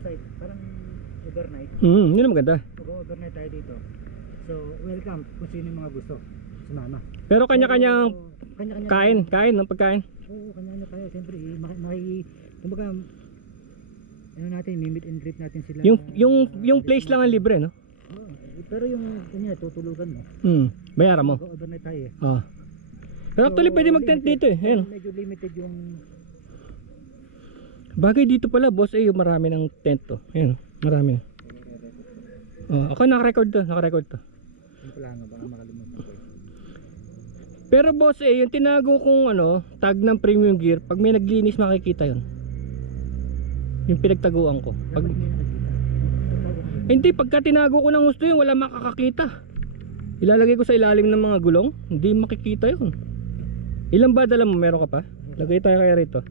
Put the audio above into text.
campsite, parang overnight. Yun ang maganda. Mag-overnight tayo dito. So, welcome kung sino yung mga gusto sumama. Pero kanya-kanyang kanya-kanya kain ng pagkain. Oo, kanya-kanya tayo. Siyempre, kumbaga, ano natin, meet and greet natin sila. Yung place lang ang libre, no? Oo, pero yung kanya, tutulugan mo. Bayaran mo. Mag-overnight tayo eh. Oo. Pero actually pwede mag-tent dito eh. Ayun. Medyo limited yung... Bagay dito pala, boss, yung marami ng tent to. Ayun, marami. Ako naka-record to. Yung pala nga, baka makalimutan ko eh. Pero boss, yung tinago kong tag ng premium gear, pag may naglinis makikita yun. Yung pinagtaguan ko. Hindi, pagka tinago ko ng gusto yun, wala makakakita. Ilalagay ko sa ilalim ng mga gulong, hindi makikita yun. Ilan ba dala mo? Meron ka pa? Lagay tayo kaya rito.